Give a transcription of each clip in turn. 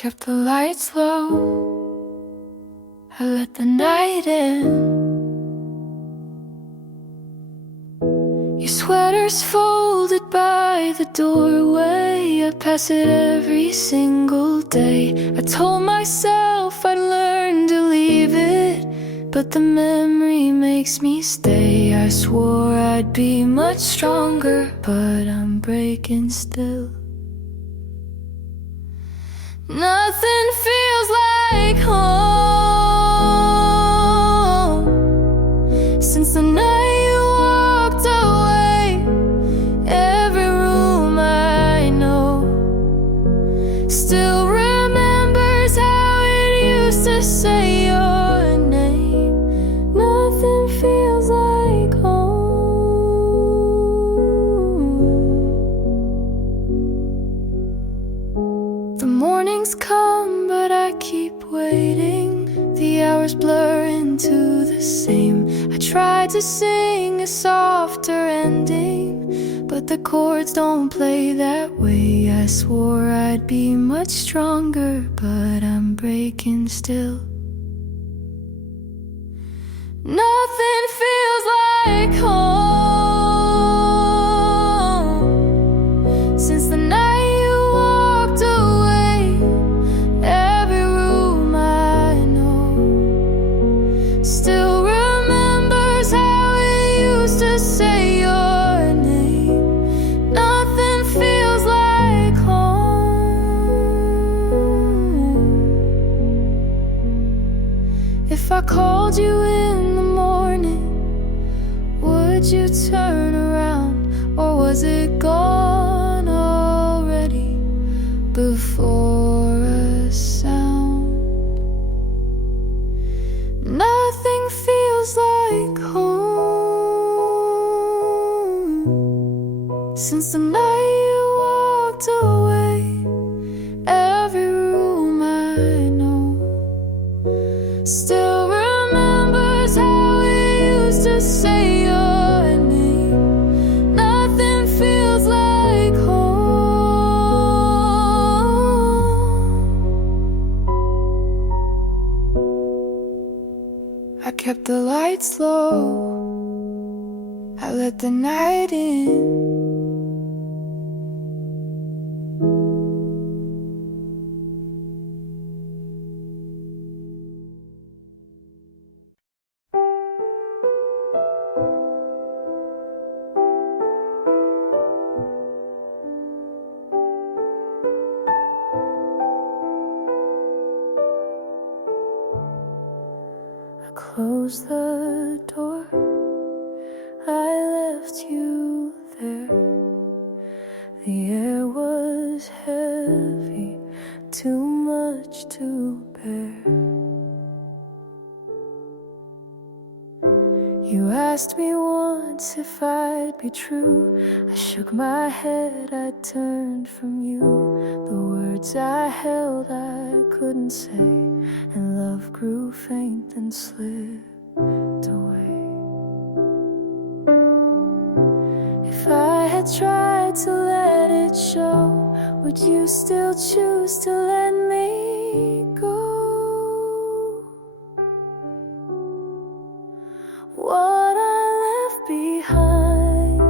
kept the lights low, I let the night in. Your sweater's folded by the doorway, I pass it every single day. I told myself I'd learn to leave it, but the memory makes me stay. I swore I'd be much stronger, but I'm breaking still. Nothing feels like home since the night you walked away. Every room I know still remembers how it used to say your name. Nothing feels like home. The mornings come, but I keep waiting. The hours blur into the same. I tried to sing a softer ending, but the chords don't play that way. I swore I'd be much stronger, but I'm breaking still. Nothing feels like home since the night you walked away. Every room I know still remembers how it used to say your name. Nothing feels like home. If I called you in the morning, would you turn around, or was it gone already before a sound? Nothing feels like home since the night you walked away. Every room I know still remembers how it used to say your name. Nothing feels like home. I kept the lights low, I let the night in. I closed the door, I left you there. The air was heavy, too much to bear. You asked me once if I'd be true. I shook my head, I turned from you. The words I held I couldn't say, and love grew faint and slipped away. If I had tried to let it show, would you still choose to let me go? What I left behind,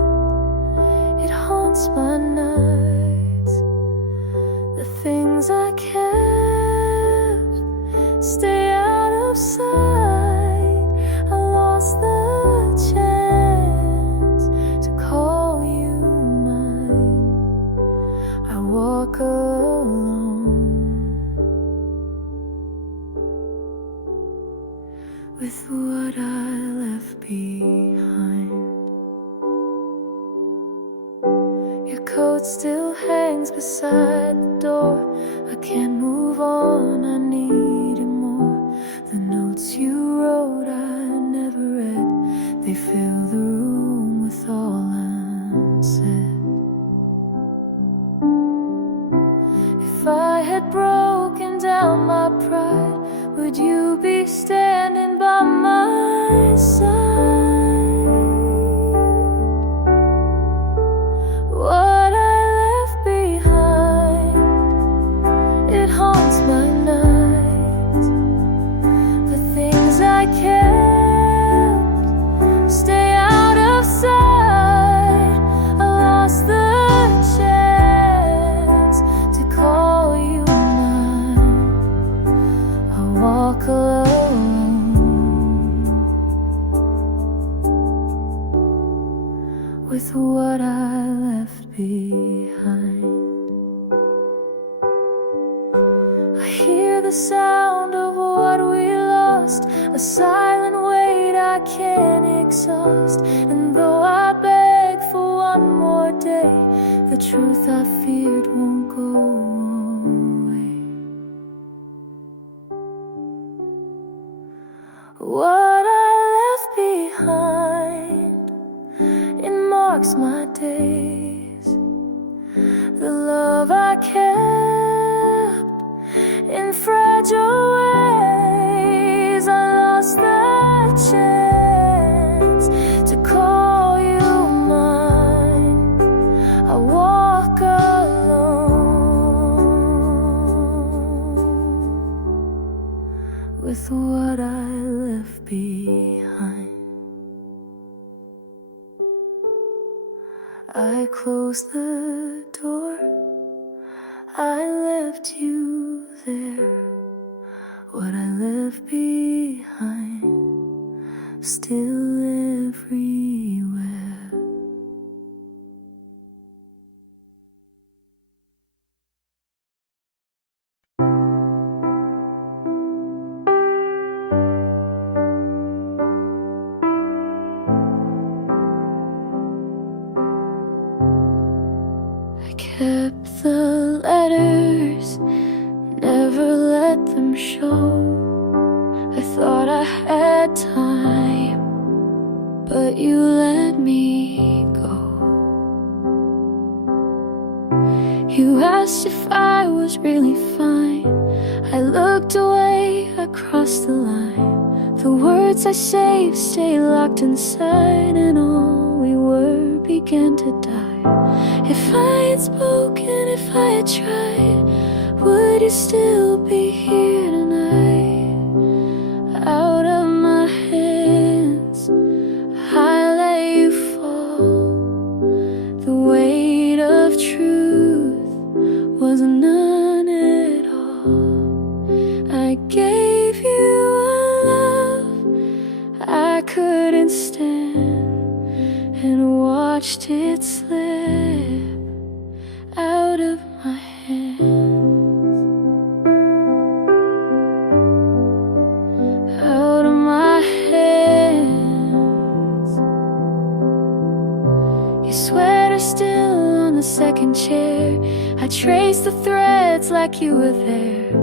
it haunts my nights. The things I kept stay out of sight. I lost the chance to call you mine. I walk alone with what I left behind. Your coat still hangs beside the door. I can't move on, I need it more. The notes you wrote I never read, they fill the room with all unsaid. If I had broken down my pride, would you be standing by my side? What I left behind, it haunts me. the sound of what we lost, a silent weight I can't exhaust. And though I beg for one more day, the truth I feared won't go away. What I left behind, it marks my days. The love I kept in fragile ways, I lost the chance to call you mine. I walk alone with what I left behind. I closed the door, I left you there. What I left behind, still everywhere. I kept the letters, never let them show. I thought I had time, but you let me go. You asked if I was really fine. I looked away across the line. The words I saved stay locked inside, and all we were began to die. If I had spoken, if I had tried, would you still be here tonight? Out of my hands, I let you fall. The weight of truth was none at all. I gave you a love I couldn't stand, and watched it slip out of my hands, out of my hands. Your sweater still on the second chair. I traced the threads like you were there.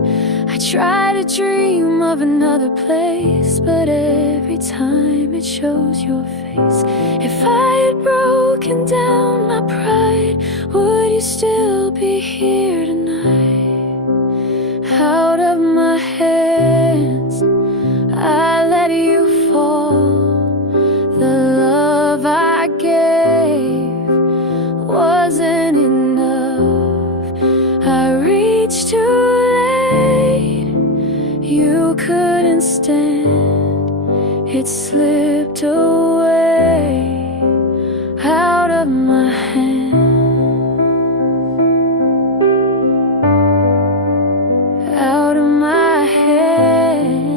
I try to dream of another place, but every time it shows your face. If I had broken down my pride, would you still be here tonight? Out of my hands, I let you fall. The love I gave wasn't enough. I reached too late, you couldn't stand. It slipped away out of my hands, out of my hands.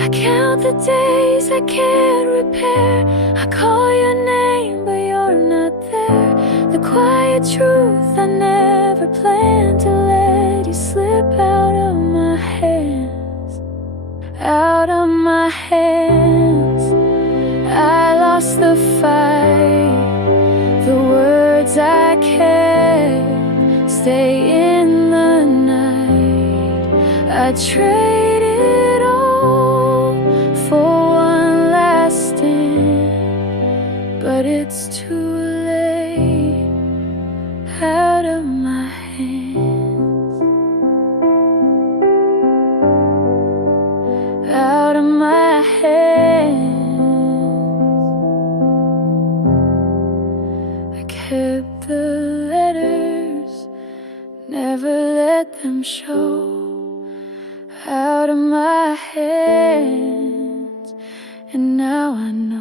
I count the days I can't repair. I call your name, but you're not there. The quiet truth I never planned to let you slip out of my hands, out of my hands. I lost the fight. The words I kept stay in the night. I traded all for one last stand, but it's too late. Out of my hands, out of my hands. I kept the letters, never let them show. Out of my hands, and now I know.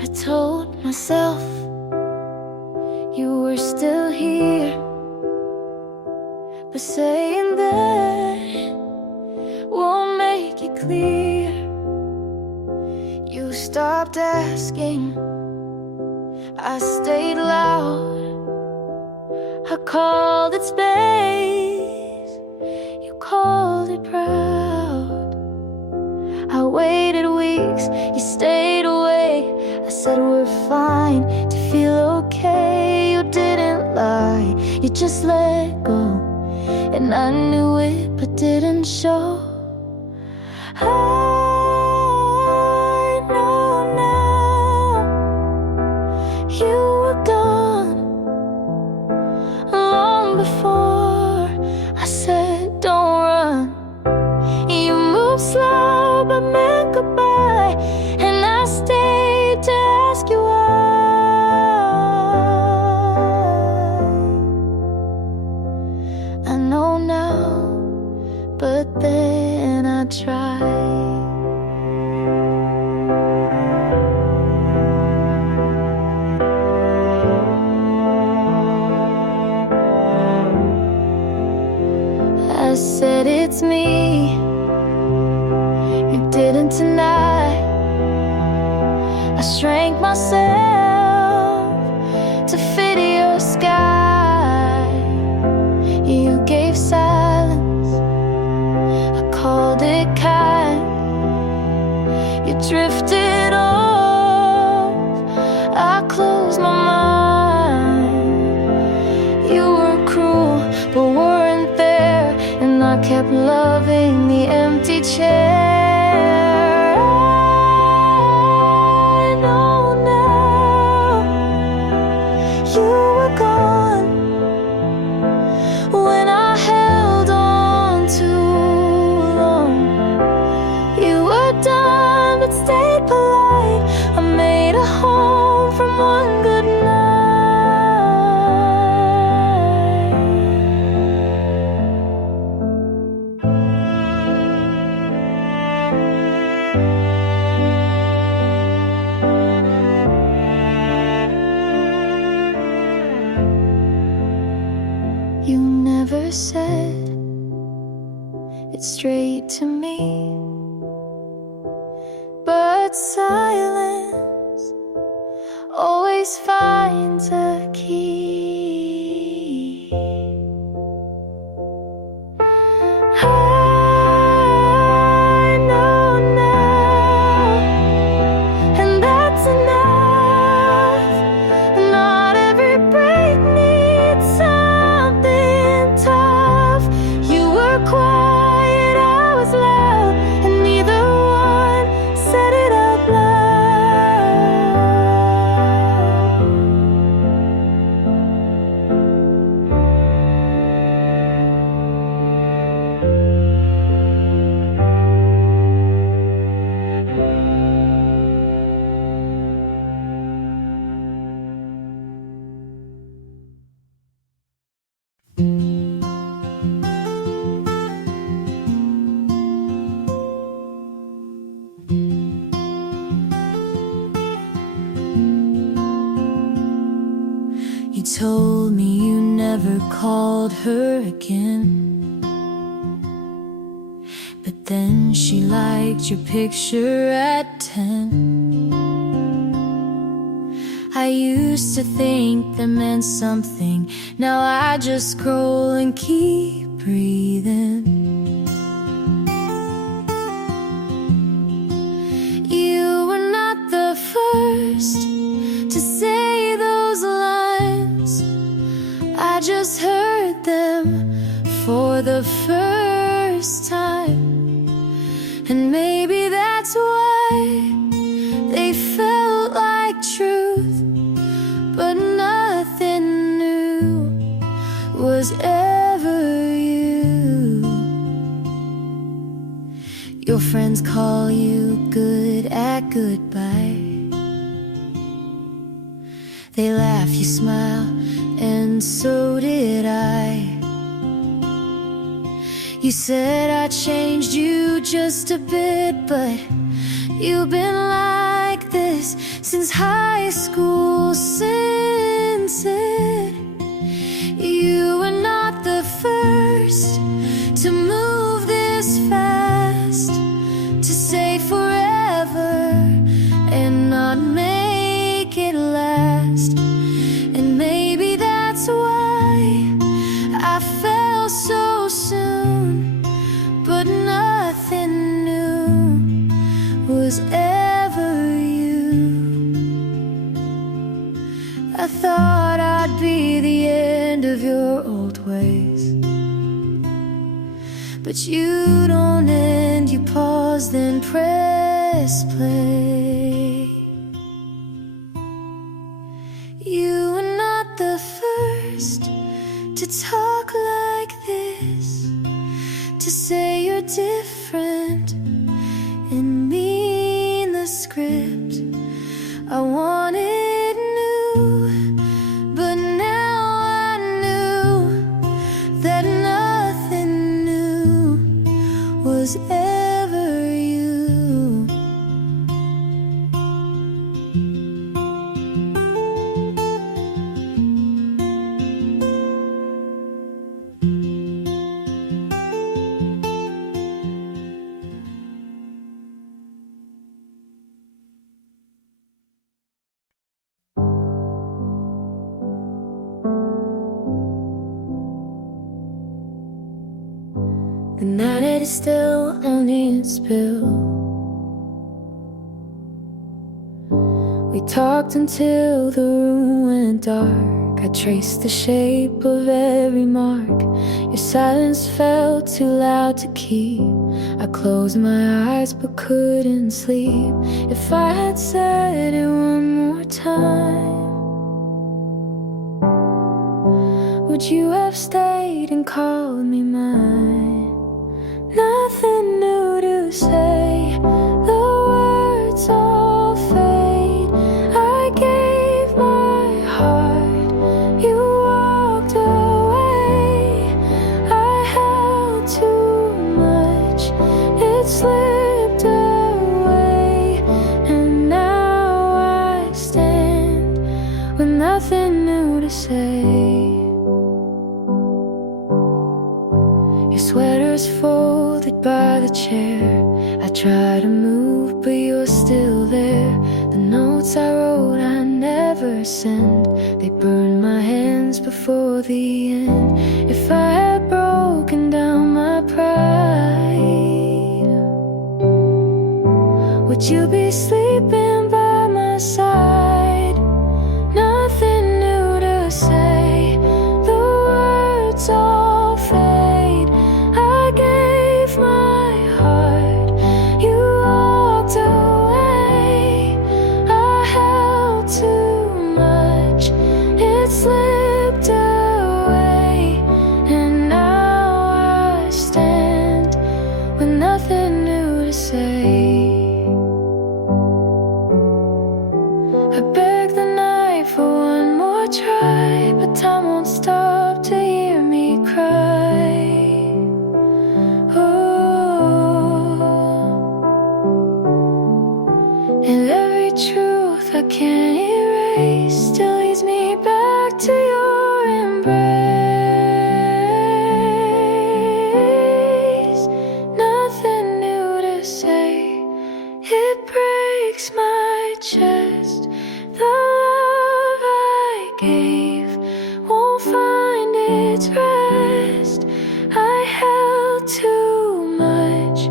I told myself you were still here, but saying that won't make it clear. You stopped asking, I stayed loud. I called it space, you called it proud. I waited weeks, you stayed away. I said we're fine, to feel okay. You didn't lie, you just let go. And I knew it, but didn't show. I know now you were gone long before I said don't run. You moved slow but meant goodbye, and I stayed to ask you why. I know now, but then I tried. I said it's me, you didn't deny. I shrank myself to fit your sky. You gave silence, I called it kind. You drifted off, I closed my mind. You were cruel, but weren't there, and I kept loving the empty chair. I know now you were gone when I held on too long. You were done but stayed polite. I made a home from one good night. You never said it straight to me, but silence always finds a key. I know now, and that's enough. Not every break needs something tough. You were quiet, I was loud, and neither one said it out loud. You told me you never called her again, but then she liked your picture at 10. I used to think that meant something, now I just scroll and keep breathing. You were not the first to say those lines, I just heard them for the first time. And maybe that's why they felt like truth, but nothing new was ever you. Your friends call you good at goodbye. They laugh, you smile, and so did I. You said I changed you just a bit, but you've been like this eyes since high school. Since it, you were not the first to move this fast, to say forever and not make it last. And maybe that's why I fell so soon, but nothing new was ever you. I thought I'd be the end of your old ways, but you don't end, you pause, then press play. You were not the first to talk like this, to say you're different and mean the script. I wanted new, but now I knew that nothing new was ever you. The night is still only spill. We talked until the room went dark. I traced the shape of every mark. Your silence felt too loud to keep. I closed my eyes but couldn't sleep. If I had said it one more time, would you have stayed and called me mine? Nothing new to say, the words all fade. I gave my heart, you walked away. I held too much, it slipped away. And now I stand with nothing new to say. Your sweater's folded by the chair. I try to move, but you're still there. The notes I wrote I never sent, they burned my hands before the end. If I had broken down my pride, would you be sleeping by my side? Nothing new to say, the words all fade. I gave my heart, you walked away. I held too much, it slipped away. And now I stand with nothing new to say. I beg the night for one more try, but time won't stop to hear me cry. And every truth I can't erase still leads me back to your embrace. Nothing new to say, it breaks my chest. The love I gave won't find its rest. I held too much,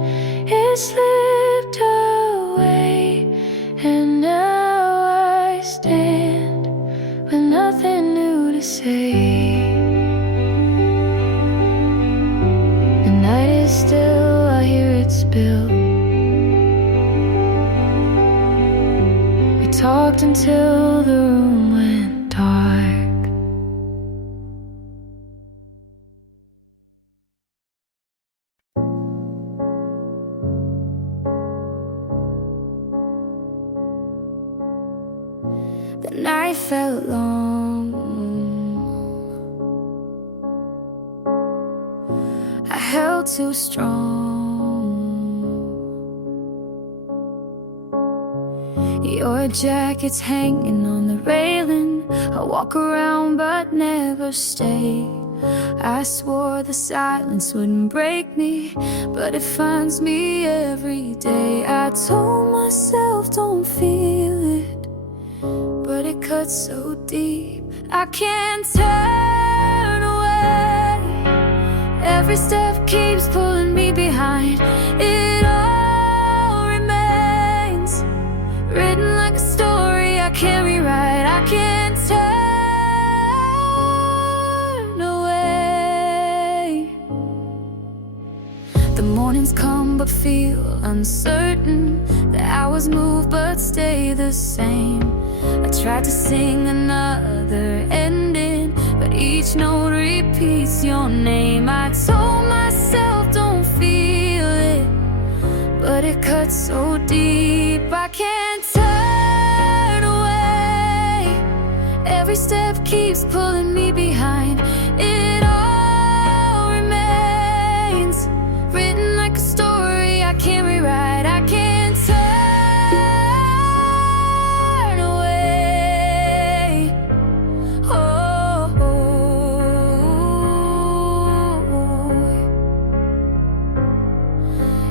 it slipped away. And now I stand with nothing new to say. The night is still, I hear it spill. We talked until the room went dark. The night felt long. I held too strong. Your jacket's hanging on the railing. I walk around but never stay. I swore the silence wouldn't break me, but it finds me every day. I told myself don't feel it, but it cuts so deep. I can't turn away. Every step keeps pulling me behind. It all remains written like a story I can't rewrite. I can't turn away. The mornings come but feel uncertain. The hours move but stay the same. I tried to sing another ending, but each note repeats your name. I told myself don't feel it, but it cuts so deep. I can't turn away. Every step keeps pulling me behind. It all remains written like a story I can't rewrite. I can't turn away. Oh,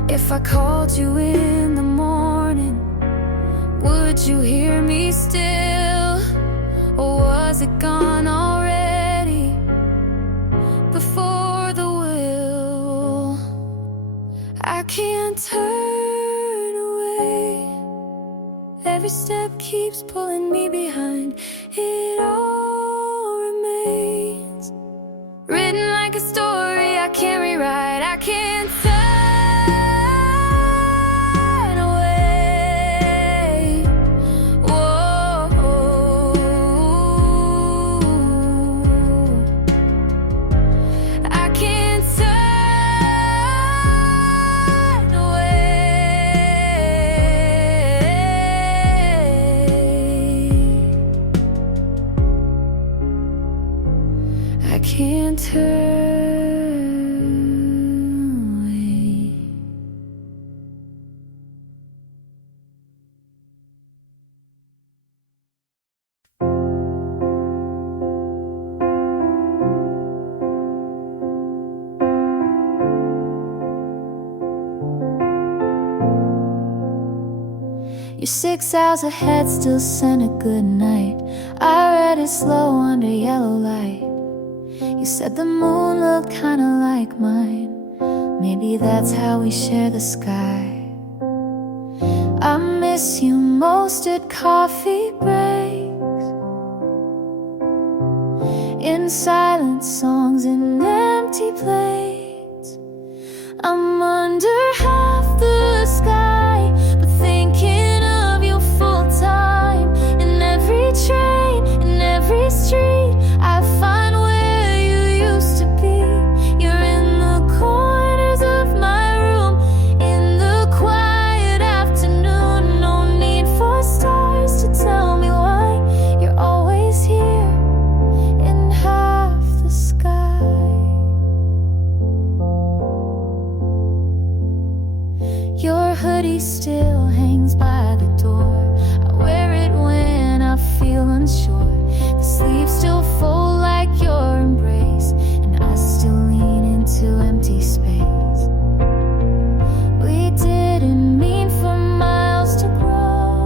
if I called you in the morning, would you hear me still? Or was it gone already before the will? I can't turn away. Every step keeps pulling me behind. It all remains written like a story I can't rewrite. I can't turn away. Whoa. I can't turn away. I can't turn away. You're 6 hours ahead, still sent a good night. I read it slow under yellow light. You said the moon looked kinda like mine. Maybe that's how we share the sky. I miss you most at coffee breaks, in silent songs and empty plates. I'm under half the sky, but thinking of you full time. In every train, in every street, I find where you used to be. You're in the corners of my room, in the quiet afternoon. No need for stars to tell me why. You're always here in half the sky. Your hoodie still hangs by the door. I wear it when I feel unsure. The sleeves still fold like your embrace, and I still lean into empty space. We didn't mean for miles to grow,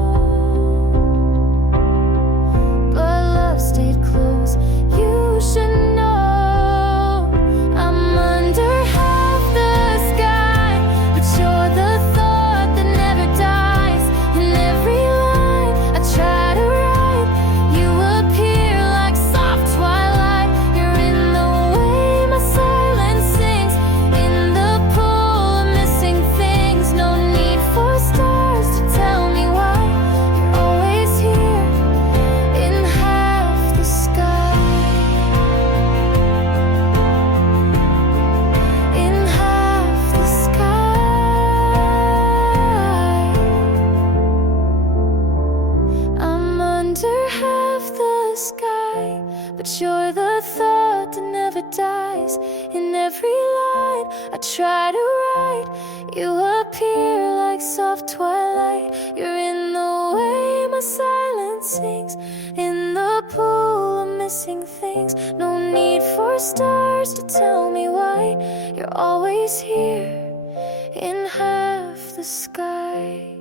but love stayed close. You should know I'm under half the sky, but you're the thought that never dies. In every line I try to write, you appear like soft twilight. You're in the way my silence sings, in the pull of missing things. No need for stars to tell me why. You're always here in half the sky. In half the sky. I'm under half the sky, but you're the thought that never dies. In every line I try to write, you appear like soft twilight. You're in the way the silence sings in the pool of missing things. No need for stars to tell me why you're always here in half the sky.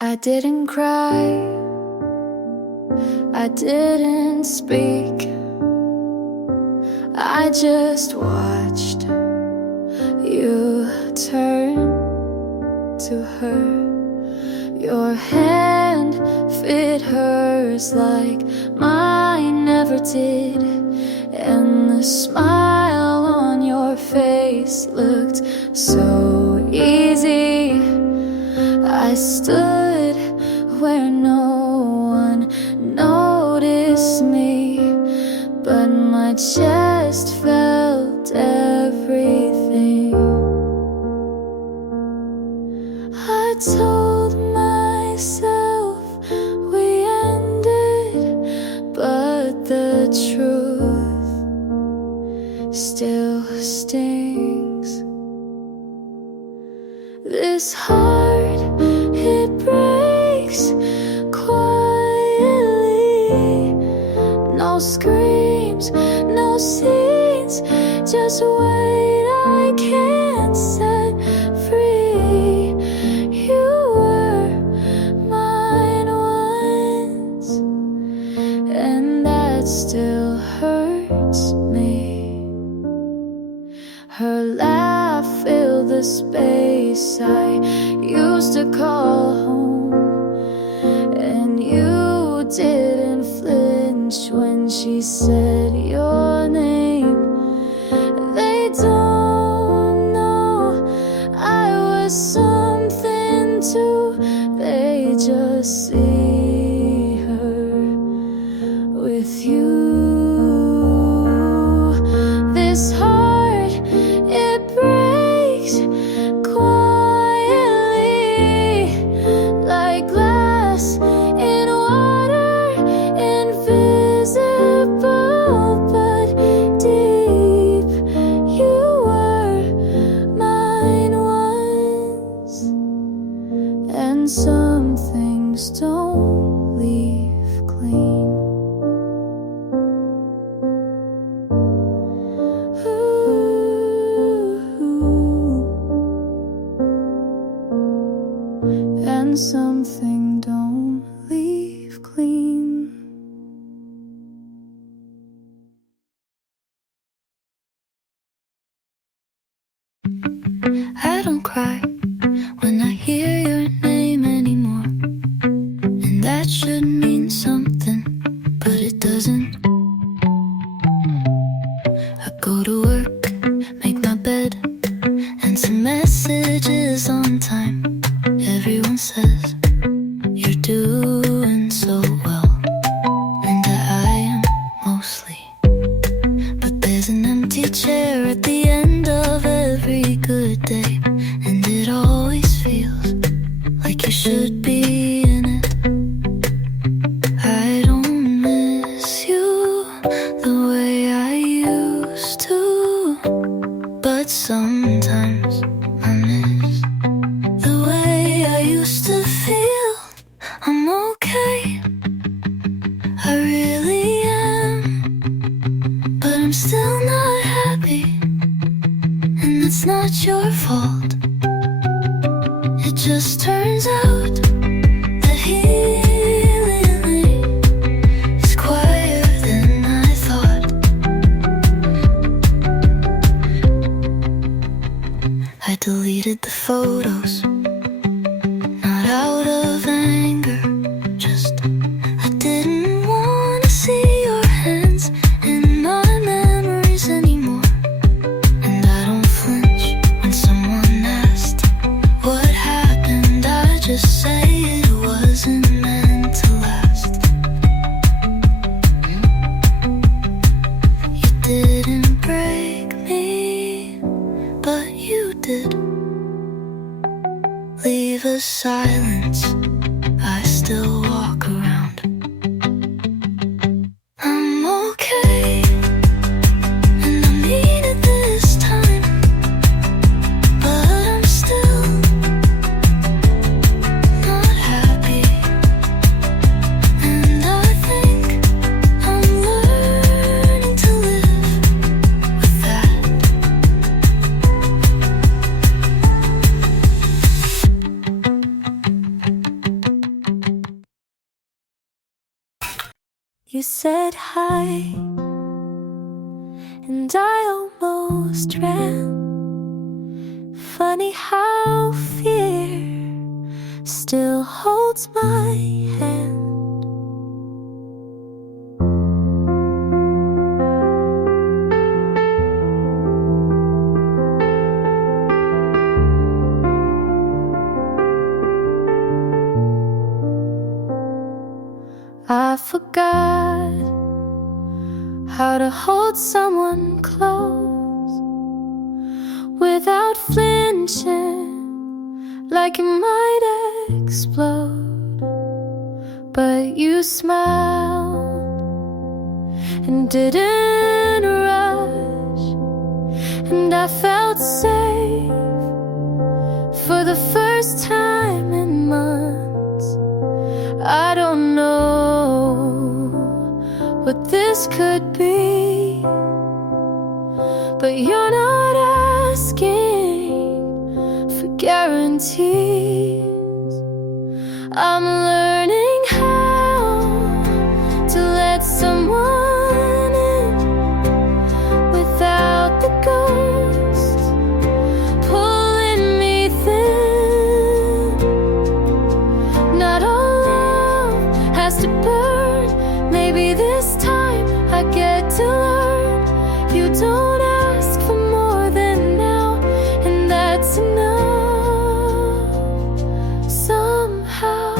I didn't cry, I didn't speak, I just watched you turn to her. Your hand fit hers like mine never did, and the smile on your face looked so easy. I stood where no one noticed me, but my chest felt everything. I told myself we ended, but the truth still stings. This heart, it breaks quietly. No screams, no scenes, just wait, I can't set free. You were mine once, and that still hurts me. Her laugh filled the space I used to call home, and you didn't flinch when she said your name. They don't know I was something too, they just see her with you. This heart, it breaks quietly like glass in water, invisible but deep. You were mine once, and some things don't leave clean. And something don't leave clean. I don't cry when I hear your name anymore, and that should mean something, but it doesn't. I go to work, make my bed, and some messages on time. Everyone says you're doing so well, and I am mostly. But there's an empty chair at the end of every good day, and it always feels like you should be in it. I don't miss you the way I used to, but sometimes I miss the way I used to feel. I'm okay, I really am, but I'm still not happy, and it's not your fault. It just turns out that healing is quieter than I thought. I deleted the photos, not out of anger, just I didn't want to see your hands in my memories anymore. And I don't flinch when someone asked what happened, I just say it wasn't meant to last. You didn't break me, but you did. Leave a silence, I still walk around. I'm okay, and I mean it this time, but I'm still You said hi, and I almost ran. Funny how fear still holds my hand. I forgot how to hold someone close without flinching, like you might explode. But you smiled and didn't rush, and I felt safe for the first time in months. I don't know what this could be, but you're not asking for guarantees. I'm learning how to let someone in without the ghost pulling me thin. Not all love has to burn. Maybe this time I get to learn. You don't ask for more than now, and that's enough somehow.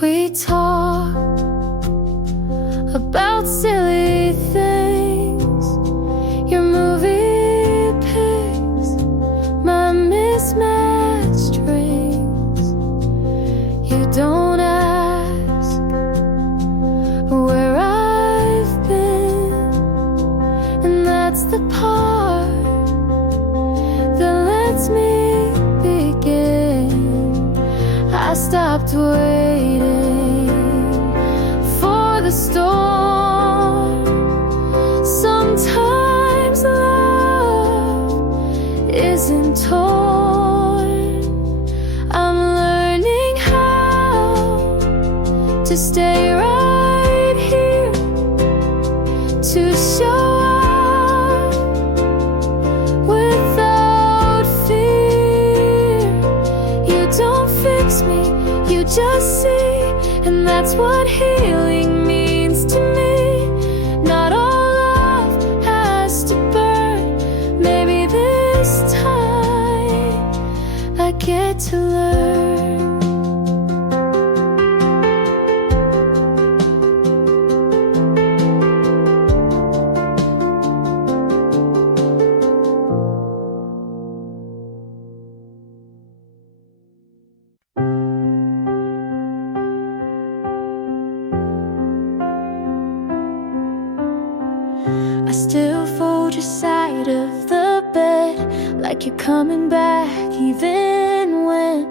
We talk about silly things, your movie picks, my mismatched rings. You don't ask where I've been, and that's the part that lets me begin. I stopped waiting for the storm. Sometimes love isn't torn. I'm learning how to stay right here, to show up without fear. You don't fix me, you just see, and that's what healing means to me. Not all love has to burn. Maybe this time I get to learn. I still fold your side of the bed, like you're coming back even when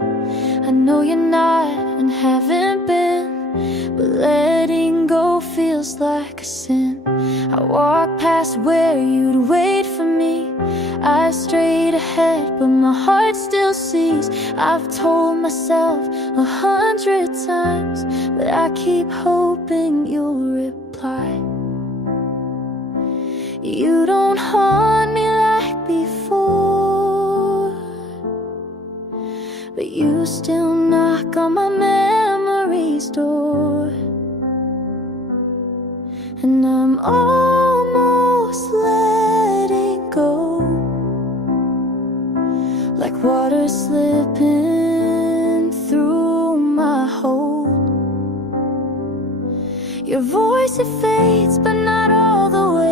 I know you're not and haven't been. But letting go feels like a sin. I walk past where you'd wait for me. I strayed ahead, but my heart still sees. I've told myself 100 times, but I keep hoping you'll reply. You don't haunt me like before, but you still knock on my memory's door. And I'm almost letting go, like water slipping through my hold. Your voice, it fades, but not all the way.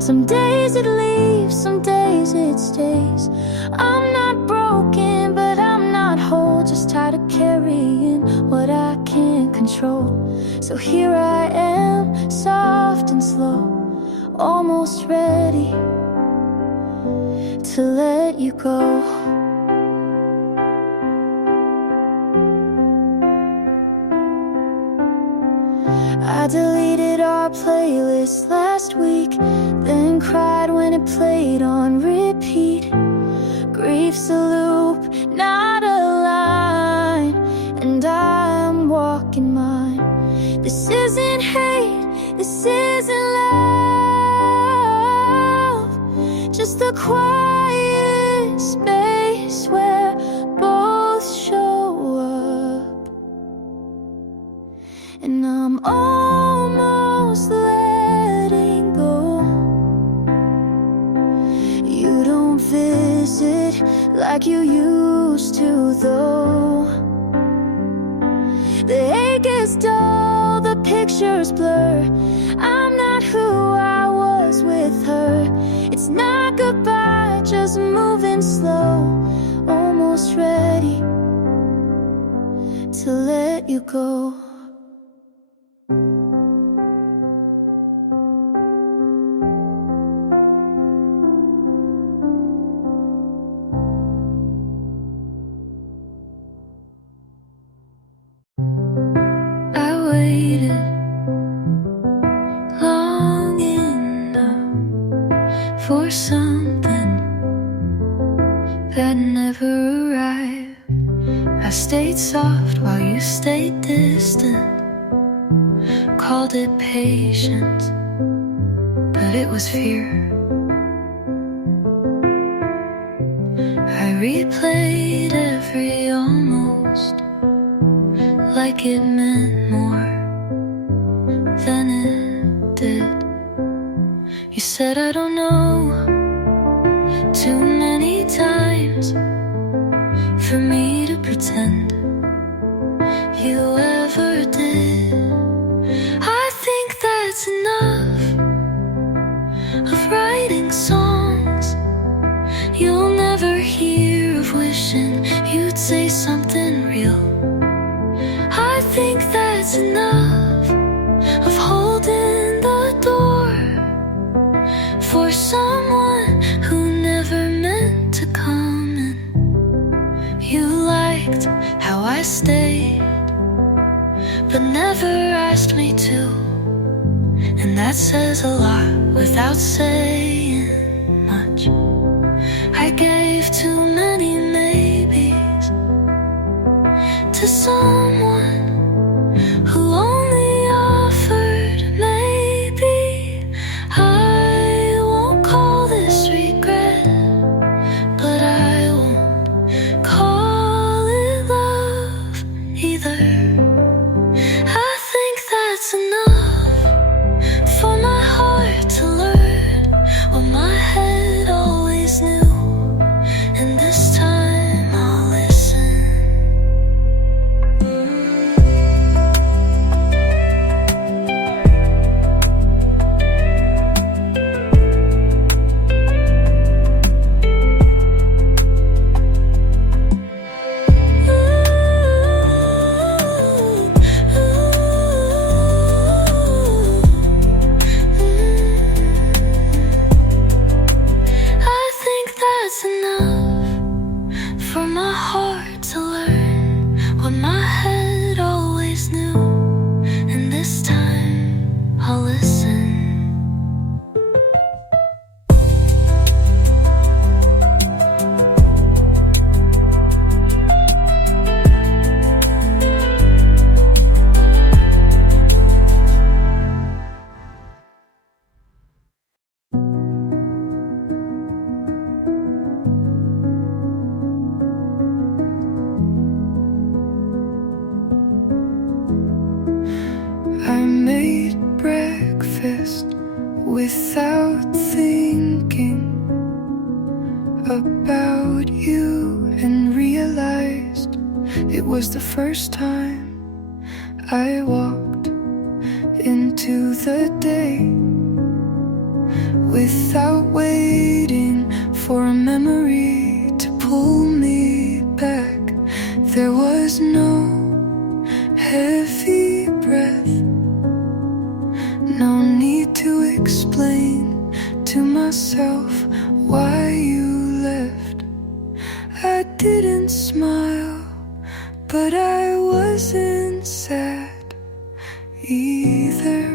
Some days it leaves, some days it stays. I'm not broken, but I'm not whole. Just tired of carrying what I can't control. So here I am, soft and slow, almost ready to let you go. I deleted our our playlist last week, then cried when it played on repeat. Grief's a loop, not a line, and I'm walking mine. This isn't hate, this isn't love, just the quiet space where both show up. And I'm almost letting go. You don't visit like you used to, though. The ache is dull, the pictures blur. I'm not who I was with her. It's not goodbye, just moving slow, almost ready to let you go. Waited long enough for something that never arrived. I stayed soft while you stayed distant. Called it patience, but it was fear. I replayed every almost, like it meant more than it did. You said I don't know too many times for me to pretend you ever did. I think that's enough of writing songs you'll never hear, of wishing you'd say something real. I think that's enough of holding the door for someone who never meant to come in. You liked how I stayed, but never asked me to, and that says a lot without saying much. I gave too many maybes to someone who only offered maybe. I won't call this regret, but I won't call it love either. I think that's enough for my heart to learn what my head always knew, and this time I'll listen. That's enough for my heart to learn what my head always knew, and this time I'll listen. I made breakfast without thinking about you, and realized it was the first time I walked into the day without waiting for a memory to pull me back. There was no heavy breath, no need to explain to myself why you left. I didn't smile, but I wasn't sad either.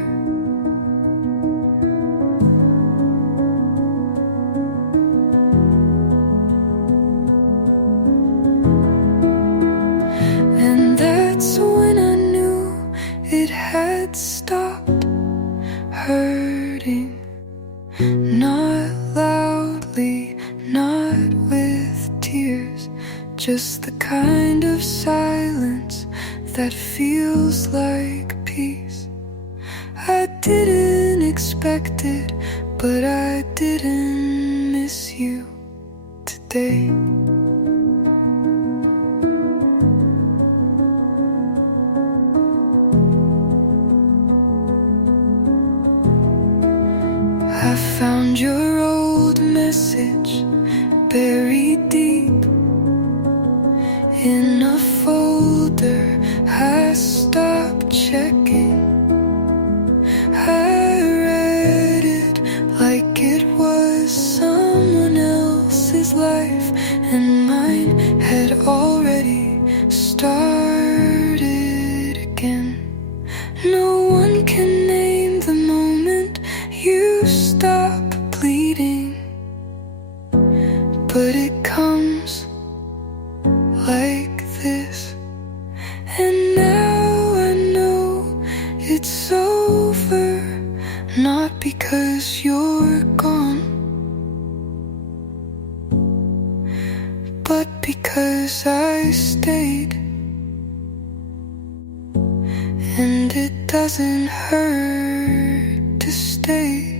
kind of silence that feels like peace. I didn't expect it, but I didn't miss you today. I found your old message buried deep in a folder. I stopped checking. I read it like it was someone else's life, and mine had already started again. No one can name the moment you stop bleeding, but it comes like this. And now I know it's over, not because you're gone, but because I stayed. And it doesn't hurt to stay.